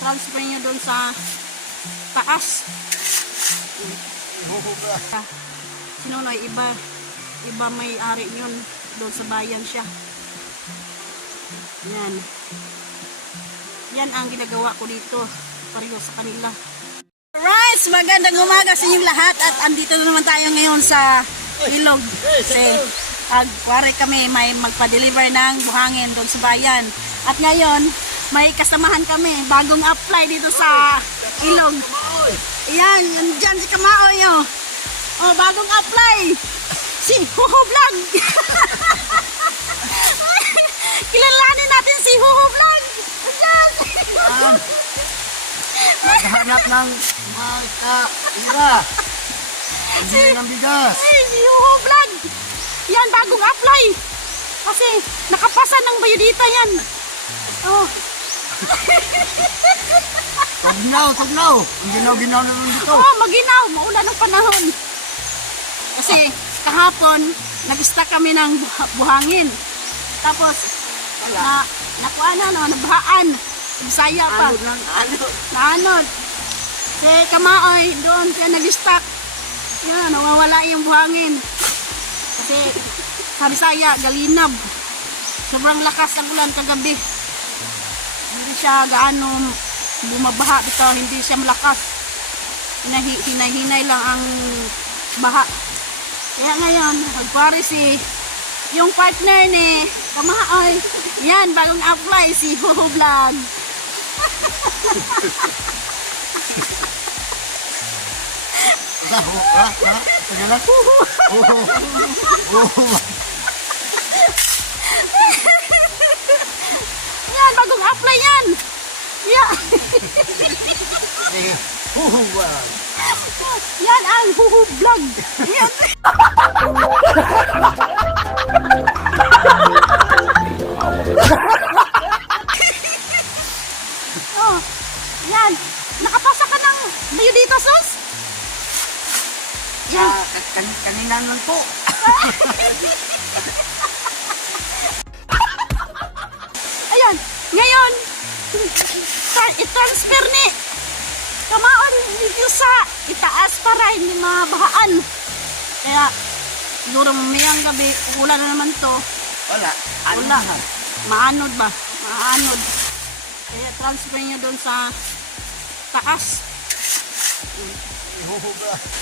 transfer nyo doon sa taas. Sinunoy, iba may-ari yun. Doon sa bayan siya. Yan. Yan ang ginagawa ko dito. Pareho sa kanila. Alright, magandang umaga sa inyong lahat. At andito na naman tayo ngayon sa ilog. Kasi kuwari kami may magpa-deliver ng buhangin doon sa bayan. At ngayon, may kasamahan kami. Bagong apply dito sa ilog. Ayan, dyan si Kamaoy. Oh, bagong apply. Si Huhu Vlog. Kilalanin natin si Huhu Vlog. Ayan. Naghahanap ng ira. Pambili ng bigas. Ay, si Huhu Vlog. Yan, bagong apply. Kasi nakapasa ng bayodita yan. Oh. Tugnaw. Ang ginaw naman dito. Oo, maginaw. Maulan ng panahon. Kasi kahapon, nag-stack kami ng buhangin. Tapos, nakuha na, nabahaan. Bisaya pa. Naanod. Si Kamaoy, doon siya nag-stack. Yan, nawawala yung buhangin. Kasi, sa Bisaya, galinab. Sobrang lakas ang ulan kagabi. Hindi siya gaano bumabaha dito, hindi siya malakas. Hinay-hinay lang ang baha. Kaya ngayon, magpare si yung partner ni Kamaoy. Yan, bagong apply si Huhu Vlog. Tagalan? Yan, bagong apply yan. Yeah. Yan ang Huhu Vlog. Yan. Oh, yan. Nakapasa ka ng bayodita sauce? Yan. Kanina lang po. Ayan. Ngayon, i-transfer ni Kamaon dito sa itaas para hindi mabahaan. Kaya, siguro mamayang gabi, ulan na naman to. Wala. Maanod ba? Maanod. Kaya transfer nyo doon sa taas.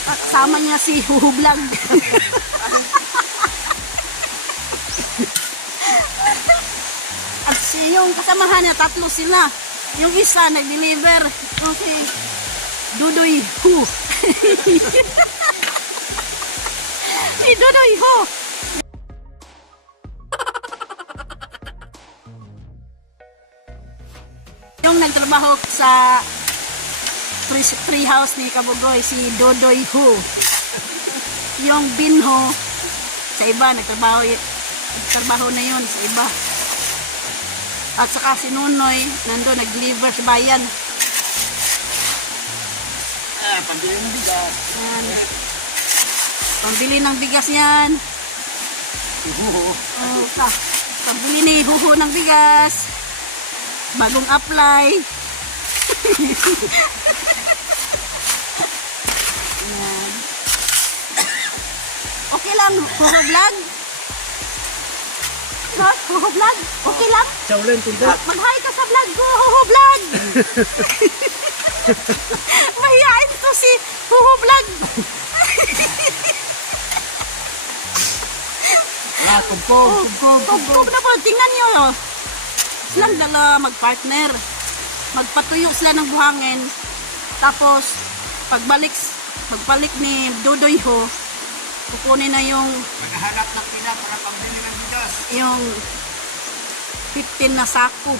At kasama niya si Huhu Vlog. At yung kasamahan niya, tatlo sila. Yung isa nag-deliver. Okay. Dudoy Hu. Si Dudoy Hu. Yung nagtrabaho sa tree house ni Kabugoy, si Dudoy Hu. Yung Binho, sa iba, nagtrabaho na yun sa iba. At saka si Nunoy, nandun, nag-deliver sa bayan. Pambili ng bigas. Yan. Pambili ng bigas yan. Pambili ni Huhu ng bigas. Bagong apply. Yan. Okay lang, Huhu Vlog? Huhu Vlog? Okay lang? Saulan, tunda. Mag-hi ka sa vlog ko, Huhu Vlog! Mahihain to si Huhu Vlog! Tugtog na po, tingnan nyo. Silang dala mag-partner. Magpatuyo sila ng buhangin. Tapos, pagbalik ni Dudoy Ho, kukunin na yung Naghahanap ng pila para pambili ng bigas. yung 15 na sako.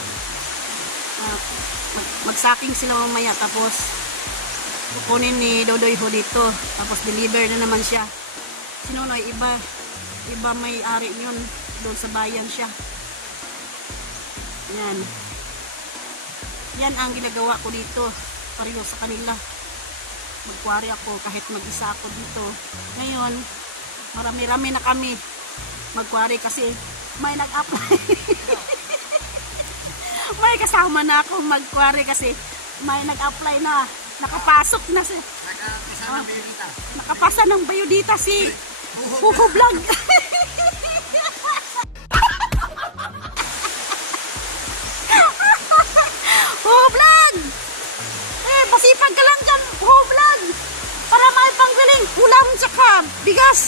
Magsaking sila mamaya, tapos kukunin ni Dudoy Ho dito, tapos deliver na naman siya. Sinunoy, iba may-ari yun, doon sa bayan siya. Yan ang ginagawa ko dito, pareho sa kanila. Magkwari ako kahit mag-isa ako dito. Ngayon, marami-rami na kami magkwari kasi may nag-apply. May kasama na ako magkwari kasi may nag-apply na. Nakapasok na si... Nakakasama Biolita. Nakapasa ng biodata si Huhu Vlog. Huhu Vlog! Pasipag ka lang dyan, Huhu Vlog! Para may panggaling ulam tsaka bigas.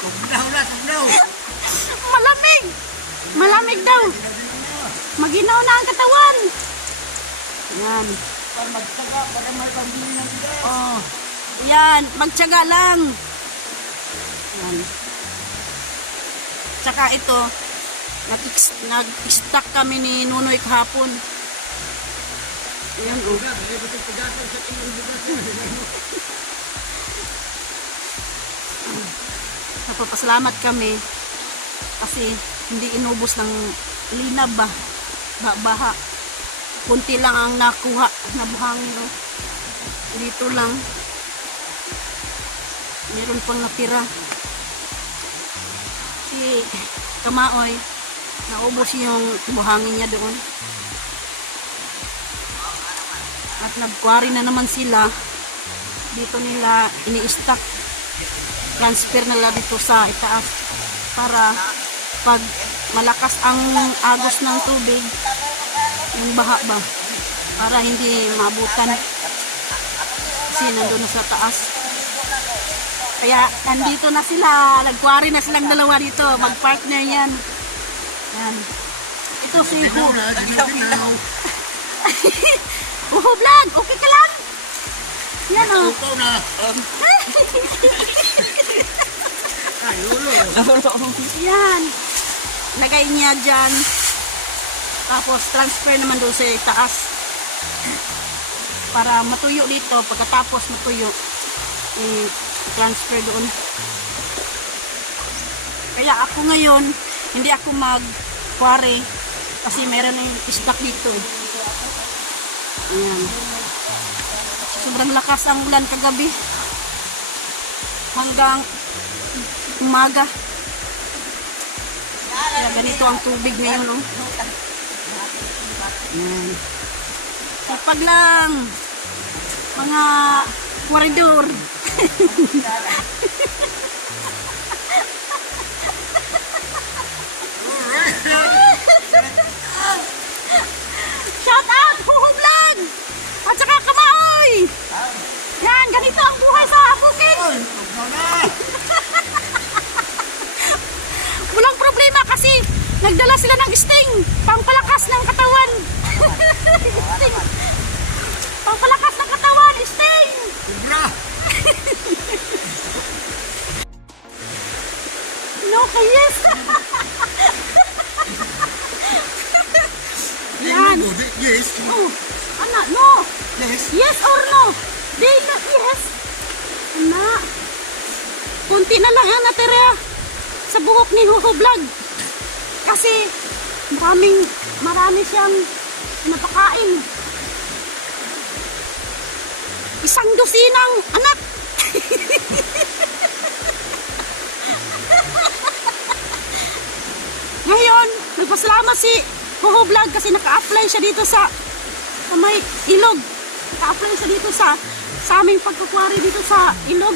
Tugnaw na, tugnaw. Malamig! Malamig daw. Maginaw na ang katawan. Yan. Para magtaga, para may pambili ng bigas. Oh. Yan, magtiyaga lang. Yan. Tsaka ito, nag-stack kami ni Nunoy kahapon. Ayan, oh. Napapasalamat kami kasi hindi inubos ng linab ba. Baha. Kunti lang ang nakuha na buhangin. Oh. Dito lang. Meron pang natira. Si Kamaoy, naubos yung buhangin niya doon. At nagkwari na naman sila. Dito nila ini-stack. Transfer nila dito sa itaas para pag malakas ang agos ng tubig, yung baha ba, para hindi maabutan kasi nandun na sa taas. Kaya nandito na sila, nagkwari na silang dalawa dito, mag-partner yan. Yan. Ito si Hu. Huhu Vlog, okay ka lang? Yan o. Upaw na. Ay, ulo. Yan. Lagay niya dyan. Tapos transfer naman doon sa taas. Para matuyo dito. Pagkatapos matuyo, i-transfer doon. Kaya ako ngayon, hindi ako mag-quarry. Kasi meron yung stock dito. Ayan. Sobrang lakas ang ulan kagabi. Hanggang umaga. Kaya ganito ang tubig ngayon, no? Ayan. Sipag lang. Mga koridor. Shout out, Huhu Vlog! At saka Kamaoy! Yan, ganito ang buhay sa bukid. Tugnaw na. Walang problema kasi nagdala sila ng sting. Pangpalakas ng katawan. Sting. Pangpalakas ng katawan, sting. Tugna. No, yes. Yan. Yes. Oh, ana, no. Yes. Yes or no? They not yes. Ana. Kunti na lang ang natira sa buhok ni Huhu Vlog. Kasi marami siyang napakain. Isang dosinang anak. Ngayon, nagpasalamat si Huhu Vlog kasi naka-apply siya dito sa may ilog. Naka-apply siya dito sa aming pagkukwari dito sa ilog.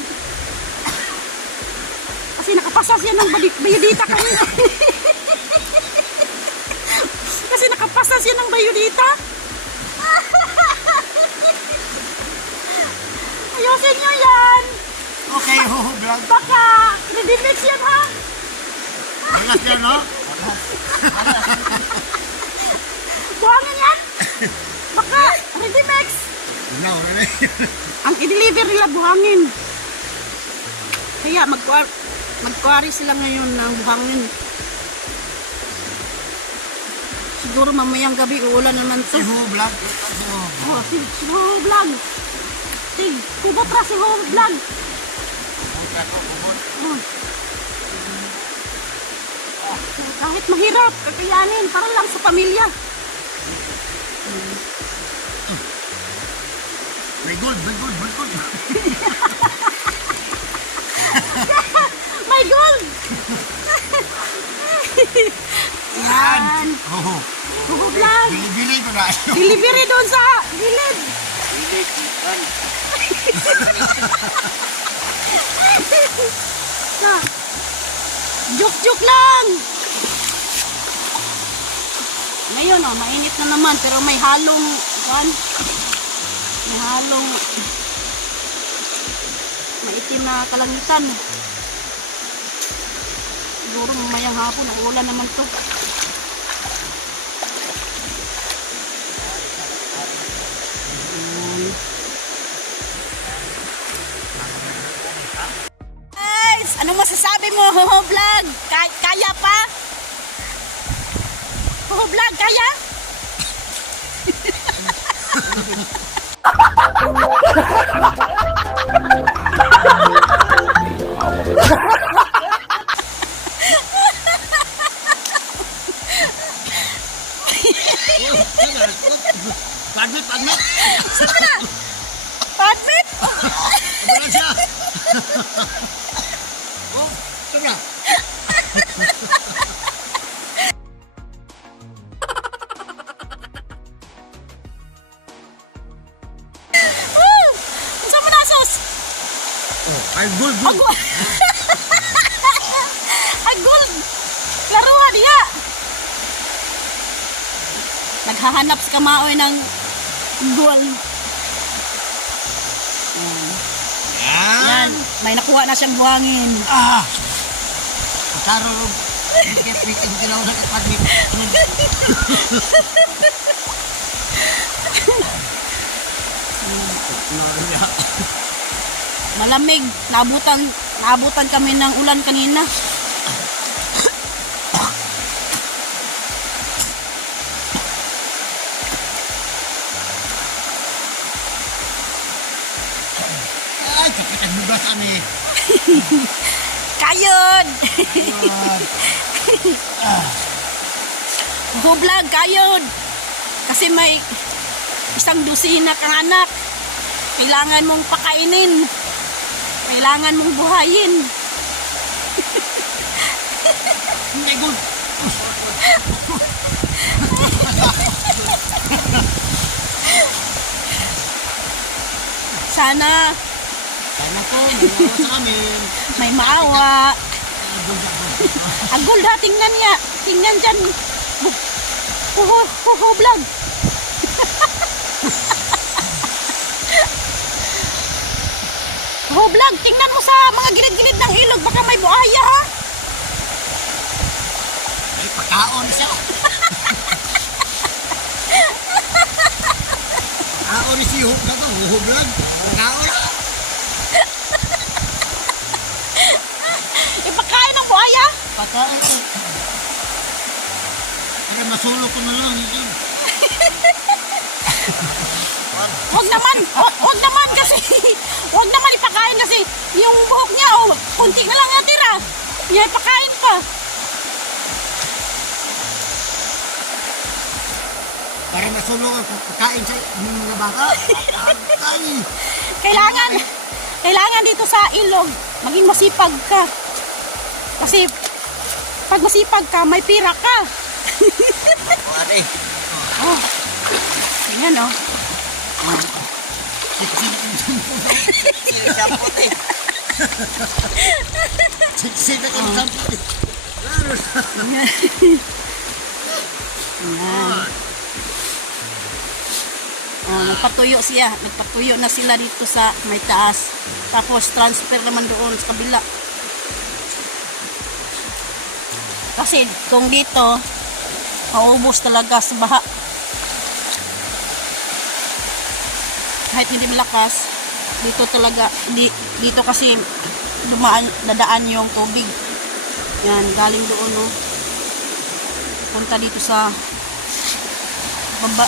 Kasi nakapasa siya ng biodata kanina. Kasi nakapasa siya ng biodata. Ayusin nyo yan. Okay, Huhu Vlog. Baka redimix yan ha. Alas yan, no? Buhangin yan. Baka redimix. Tugnaw na. Ang i-deliver nila buhangin. Kaya magkuwari sila ngayon ng buhangin. Siguro mamayang gabi uulan naman to. Si Huhu Vlog. Oh, si Huhu Vlog. Kubot ra si Huhu Vlog. Oh. Kahit mahirap, kakayanin para lang sa pamilya. May gold, may gold, may gold. My gold! Yan. Oo. Hugo Vlog. Bili-bili ko na. Delivery doon sa gilid. Na. Joke-joke lang. Ngayon mainit na naman pero may halong may halong maitim na kalangitan. Siguro mamayang hapon uulan naman to. Guys, ano masasabi mo, Hoho Vlog? Kaya pa? Hoho Vlog, kaya? Pagmit, pagmit. Saan na? Padmit? Wala siya. Oh, sobra. Saan mo nasos? Oh, ay gold, gold. Agul! Laruan diya! Naghahanap sa kamaoy ng goal. Yan, may nakuha na siyang buhangin. Ah. Taro. Pikit-pikit ginawa sa pagmit. Malamig, naabutan kami ng ulan kanina. Ay, kapit ang bugas ani. Kayod! Hoho Vlog, kayod! Kasi may isang dosina kang anak. Kailangan mong pakainin. Kailangan mong buhayin. Hindi gold. Sana Sana po, magawa sa amin. may maawa. Gold ako. Agol ha, tingnan niya. Tingnan dyan. Hoho Vlog. Hoho Vlog, tingnan mo sa mga gilid-gilid ng ilog. Baka may buhaya ha. Ay, pagkaon siya. Pagkaon si Hub na to. Hub lang. Pagkaon. Ipakain ng buhaya. Pagkaon to. Ay, masulok ko na lang. Huwag naman kasi. Huwag naman ipakain kasi yung buhok niya, kunti na lang natira. Niya ipakain pa. Para masulok ko pagkain sa mga baka. Ay. Kailangan dito sa ilog, maging masipag ka. Kasi pag masipag ka, may pira ka. Pare. Oh. Ayan oh. Siksik ako ng sampot. Ayan. Oh, nagpatuyo siya. Nagpatuyo na sila dito sa may taas. Tapos transfer naman doon sa kabila. Kasi kung dito, maubos talaga sa baha. Kahit hindi malakas, dito talaga, dito kasi dadaan yung tubig. Yan, galing doon, no. Punta dito sa baba.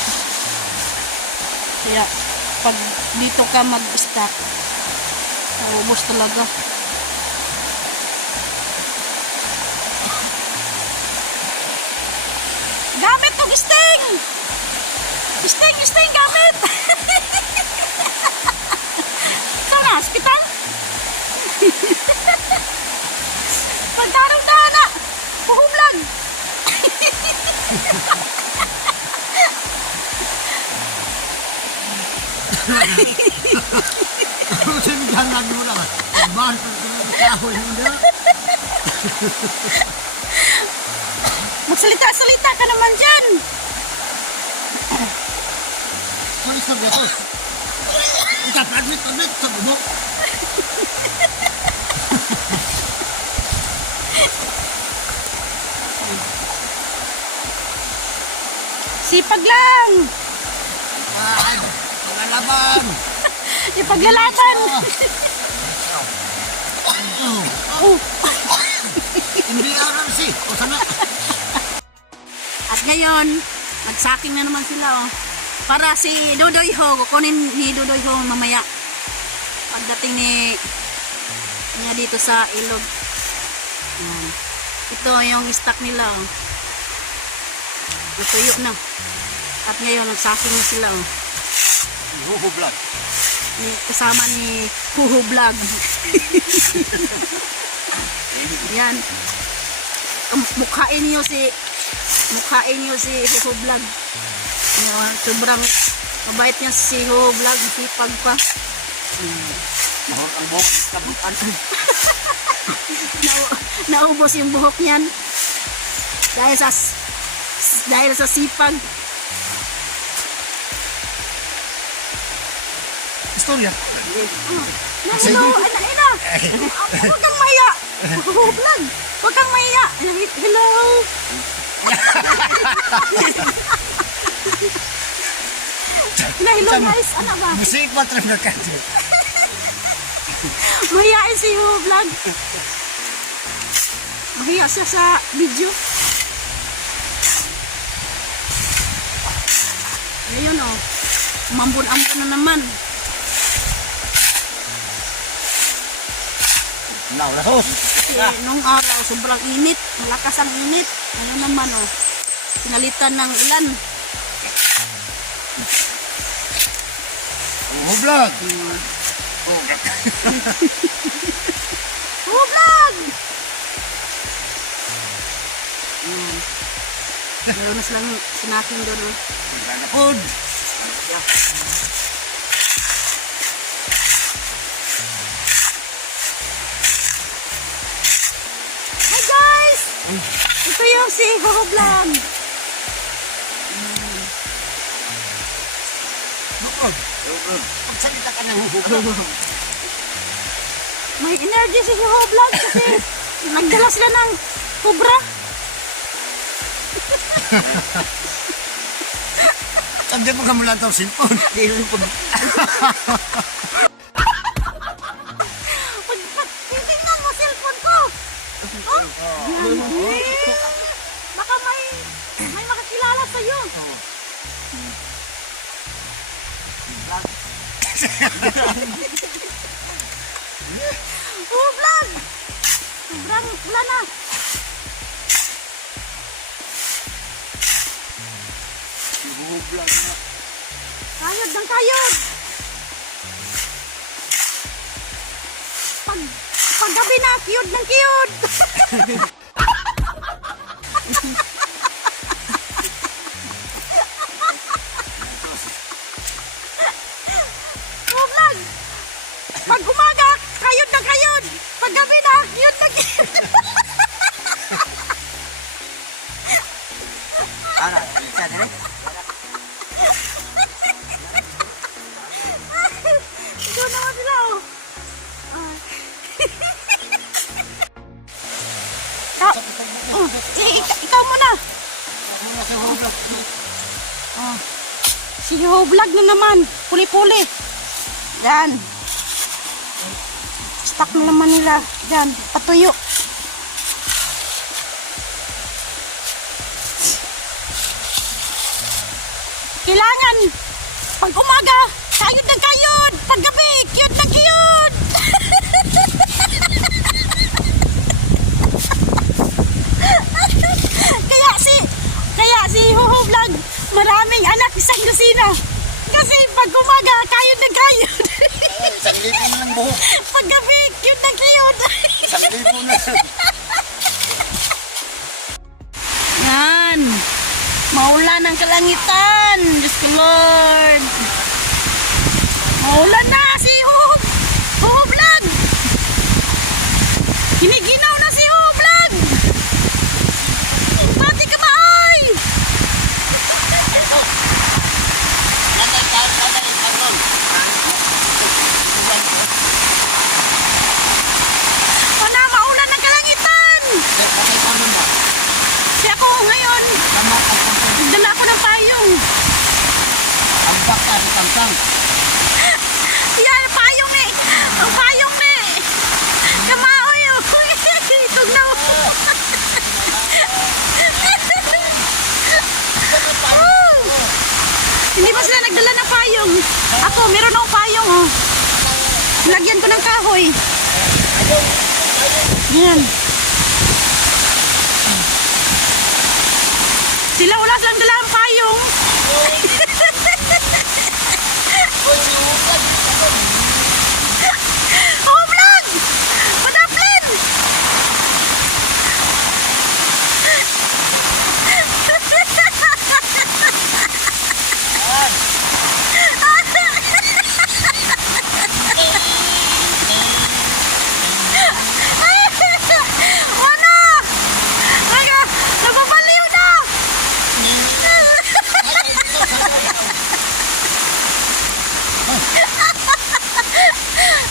Kaya, pag dito ka mag-stop, maubos talaga. Gamit tong sting! Sting, gamit! Saan na? Hospital? Pagdarong na! Hoho Vlog! Sinigyan mo lang. Bahan pa sa kahoy mo na. Magsalita-salita ka naman dyan. Sorry, sabi ako. Ika, paglit, sa bubok. Sipag lang. Ikan, pangalaban. Ipaglalaban. Oh. Hindi aral si. O sana. At ngayon, nagsaking na naman sila oh. Para si Dodoy Ho, kukunin ni Dodoy Ho mamaya. Pagdating niya dito sa ilog. Yan. Ito yung stock nila oh. Natuyo na. At ngayon, nagsaking na sila oh. Huhu vlog. Kasama ni Huhu Vlog. Yan. Mukhain niyo si Huhu Vlog. Yan, sobrang mabait niya si Huhu Vlog, sipag pa. Mahal ang buhok. Kabutan. Naubos yung buhok niyan. Dahil sa sipag. Istorya. Hello, ina. Huwag kang mahiya. Huhu Vlog. Huwag kang mahiya. Hello. Hello guys. Ano ba? Musik pa trip na ka. Mahiyain si Huhu Vlog. Mahiya siya sa video. Ngayon oh. Umambon-ambon na naman. Naulahos. Kasi nung araw, sobrang init. Malakas ang init. Ano naman oh. Pinalitan ng ilan. Huhu vlog. Huhu Vlog! Meron na silang sinaking doon oh. Food. Hi guys! Ito yung si Huhu Vlog. Magsalita ka ng huhu vlog. May energy si Huhu Vlog kasi nagdala sila ng kubra. Hindi mo kamula daw cellphone. Tingnan mo cellphone ko. Oh, yan. Baka may makakilala sa'yo. Huhu Vlog! Sobrang wala na. Huhu vlog na. Kayod ng kayod. Paggabi na, kiyod ng kiyod. Huhu Vlog! Pag umaga, kayod ng kayod. Paggabi na, kiyod ng kiyod. Ara, isa dire. Doon naman sila oh. Ikaw muna. Si Huhu Vlog na naman. Puli-puli. Yan. Stock na naman nila. Yan. Patuyo. Kailangan pag umaga, kayod na kayod. Pag gabi, kiyod na kiyod. Kaya si Huhu Vlog, maraming anak, isang dosina. Kasi pag umaga, kayod na kayod. Isang libo na ng buhok. Pag gabi, kiyod na kiyod. Isang libo na. Yan. Maulan ang kalangitan. Diyos ko Lord. Maulan na si Huhub. Huhub Vlog. Hiniginaw na si Huhub Vlog. Pati ka ba ay? Wala, maulan ang kalangitan. Si ako ngayon. Nagdala ako ng payong. Yan, payong eh. Ang payong eh. Kamaoy. Tugnaw. Hindi ba sila nagdala ng payong? Ako, meron akong payong oh. Lagyan ko ng kahoy. Yan. Sila wala silang dala ng payong. Oh, vlog! Madaplin! Ano? Nababaliw na!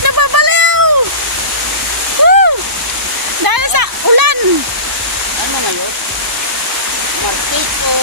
Nababaliw! Woo! Dahil sa ulan! Ano na yun? Martiko.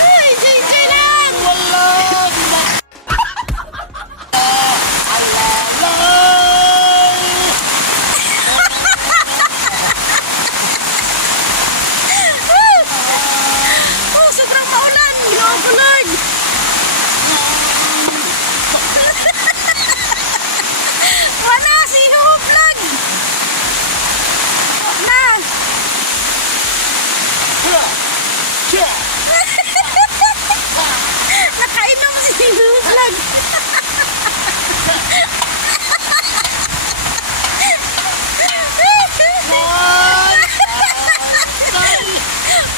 Ay, JJ lang! Oh, sobrang maulan! Grabe, Lord! Wala si Huhub Vlog! Na! Nakainom si Huhub Vlog!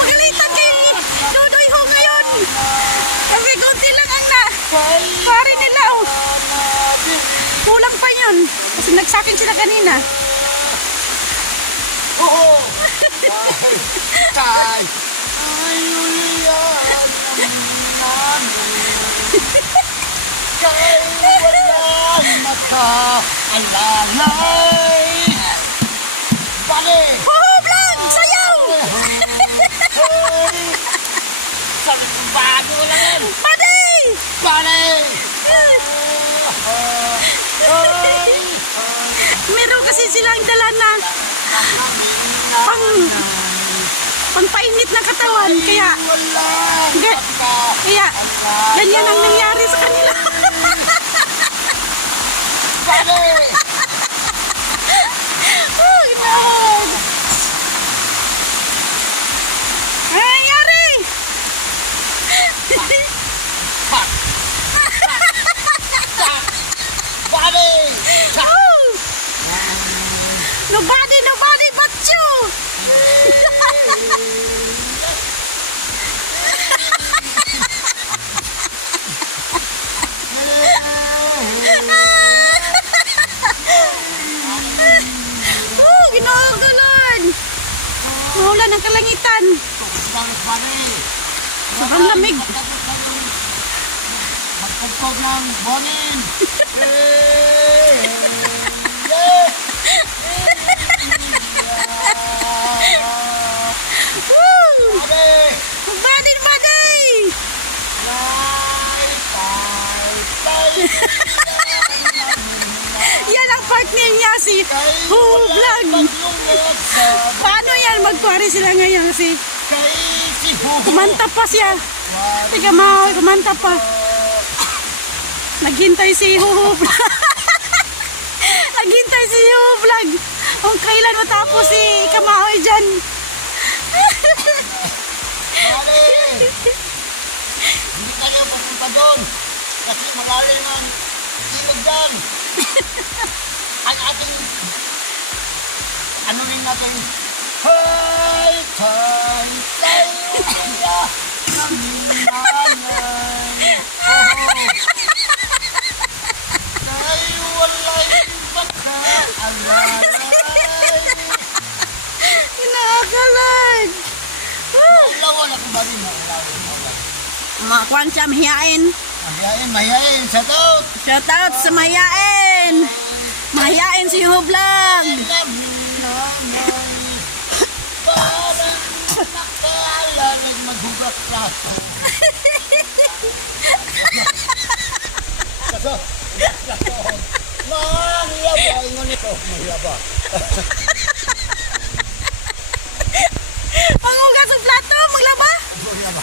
Pagalitan kay Dodoy Ho ngayon! Kasi konti lang ang na! Pare nila oh! Kulang pa yun! Kasi nagsakin sila kanina. Oo! Tay! Ay, uliyan ang namin. Kay walang makaalalay. Bale! Huhub Vlog! Sayaw! Sambado lang yan! Paday! Bale! Meron kasi silang dala na pangpainit ng katawan. Kaya ganyan ang nangyari sa kanila. Bale! Oh, Lord! Ano nangyari? Bale! Oh! Nobody but you! Oh, Ginoo ko, Lord! Maulan ang kalangitan. Sobrang lamig. Magpagpag ng bonin! Woo! Badi! Yan ang partner niya si Huhub Vlog. Paano yan? Magpari sila ngayon kasi kumanta pa siya. Tiga mo, kumanta pa. Naghintay si Huhub. Naghintay si Yu Vlog. Kung kailan matapos si Kamaoy dyan. Mali! Hindi tayo pupunta doon. Kasi malalim ang ilog dyan. Ang ating, ano rin natin, Hay, tay, tay, kaya, naminanay. Tayo walay pagkaalalay. Kinakalag. Lawan ako ba rin? Lawan. Mga kwan siya, mahiyain. Mahihayin, sa to. Shout out sa mahiyain. Mahiyain si Yu Vlog. Parang nakaalarag maghugas plato. Kaso, mahiaba, ingon ito, mahiaba. Pangugas ang plato, maglaba. Mahiaba.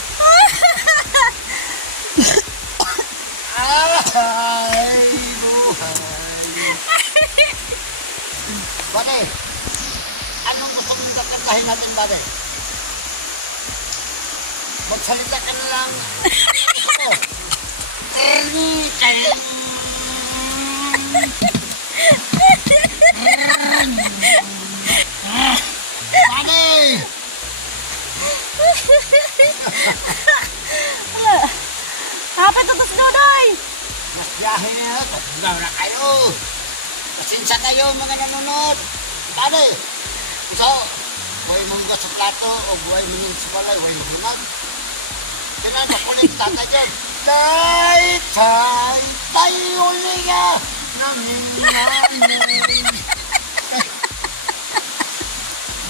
Ay, buhay. Bate, anong gusto mong kakantahin natin, Bate? Magsalita ka na lang. Ako. Bate! Kapit ito si Dodoy. Mas biyahe na, pagbugaw na kayo. Pasensya kayo mga nanonood. Bate! So, buhay mong sa plato o buhay mong sa balay, buhay mong lunag. Kailan makulit tatay dyan. Tay, tay, tay, uli ka. Namin namin.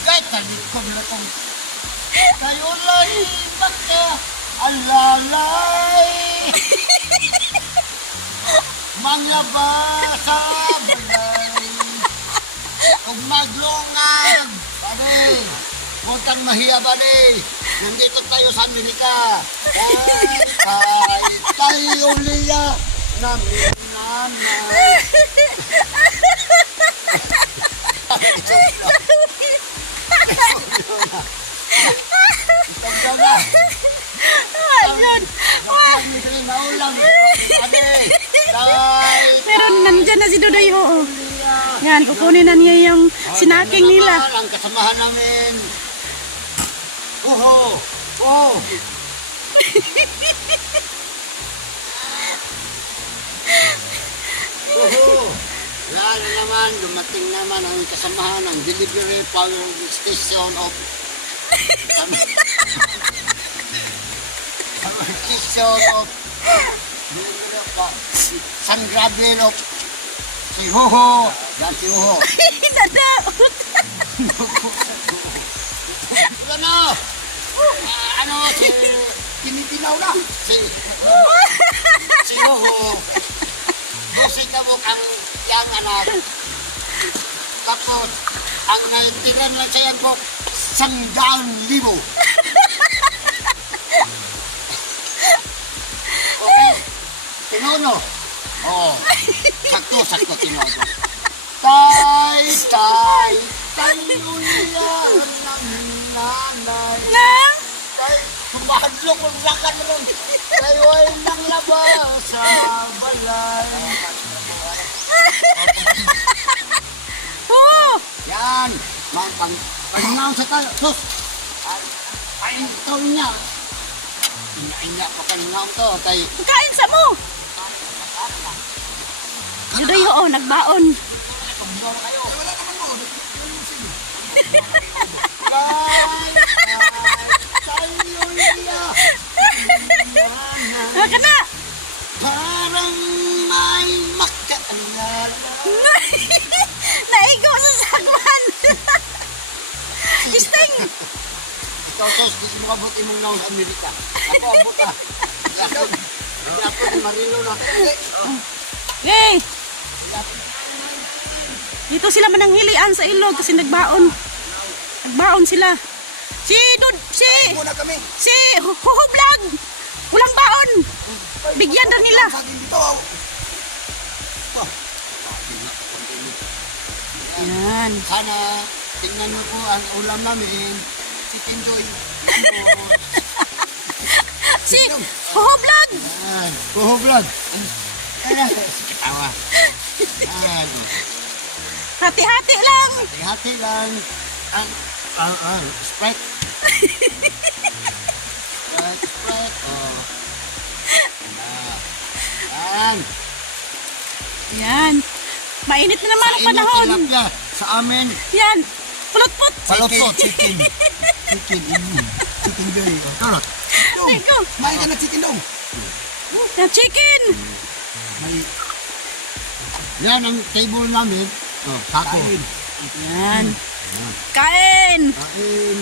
Kahit talit ko nila kong tay, ulay, baka alalay. Mga ba sa balay. Huwag maglungag. Pare, huwag kang mahiya ba ni. Nandito tayo sa Amerika. Tayo liya namin nanay. Ito na. Ayun. Naulang. Pero nandyan na si Dodoy, oo. Yan, kukunin na niya yung sinaking nila. Ang kasamahan namin. Oho! Oh! Oho! Wala na naman, dumating naman ang kasamahan ng delivery power station of station of San Gabriel of si Hoho! Yan si Hoho! Dadaot. Ano? Ano? Tinitinaw na. Si Hoho. Busay ka mo ang yang anak. Tapos, ang naintiran lang sa yan po, 100,000. Okay? Tinono. Oo. Sakto, tinono. Tay, tay, tayo niya ng nanay. Na? Ay, kumahadlok ang lakan mo ron. Tayo ay nang laba sa balay. Oo. Yan. Pag-inaw sa tayo. Sus! Ay, ikaw niya. Inya pa ka-inaw to. Tay. Kain sa mo. Dodoy, oo, nagbaon. Pagbuwa kayo. Wala naman mo. Tayo niya. Maka na. Parang may makaalala. Naigo sa sakman. Sting. Ikaw, Sos, di mo abot imong naon sa Amerika. Ako abot ka. Ako ni Marilo na. Hey. Dito sila mananghilian sa ilog kasi nagbaon. Nagbaon sila. Si Muna kami. Hoho Vlog. Walang baon. Bigyan na nila. Yan. Sana tingnan niyo po ang ulam namin. Chicken Joy. Lambot. Si Hoho Vlog. Yan. Kuho vlog. Ayan. Katawa. Yan. Hati-hati lang. Hati lang. Ang Sprite. Sprite. Oh. Yan. Yan. Mainit na naman ang Sa inyo, panahon. tilapia. Sa amin. Yan. Pulot-put. Palot chicken. Chicken. Chicken Joy. Karot. Teko. Kumain ka na chicken daw. Yan, chicken. Yan ang table namin. Oh, taco. Yan. Kain. Kain.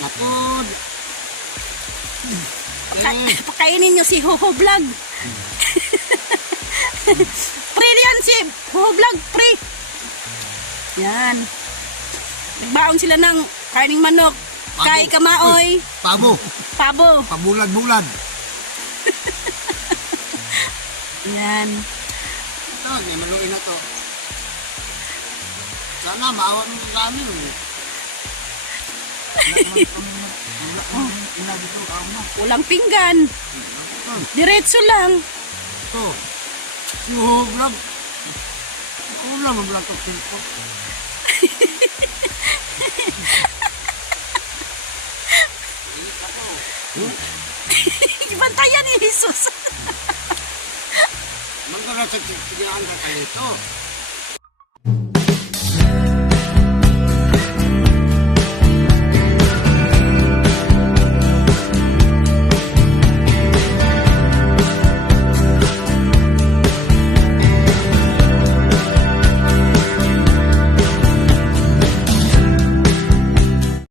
Napod. Pakainin nyo si Hoho Vlog. Free yan si Hoho Vlog. Free. Yan. Nagbaon sila ng karning manok. Kay kamaoy. Pabo. Pabo. Pabulad-bulad. Yan. Ito, may maluin na to. Sana maawa mo sa amin. Walang pinggan. Diretso lang. Ito. Si Hoblog. Ulam ang vlog of ko. Ibantayan ni Jesus. Magkara sa tigyan ka kalito.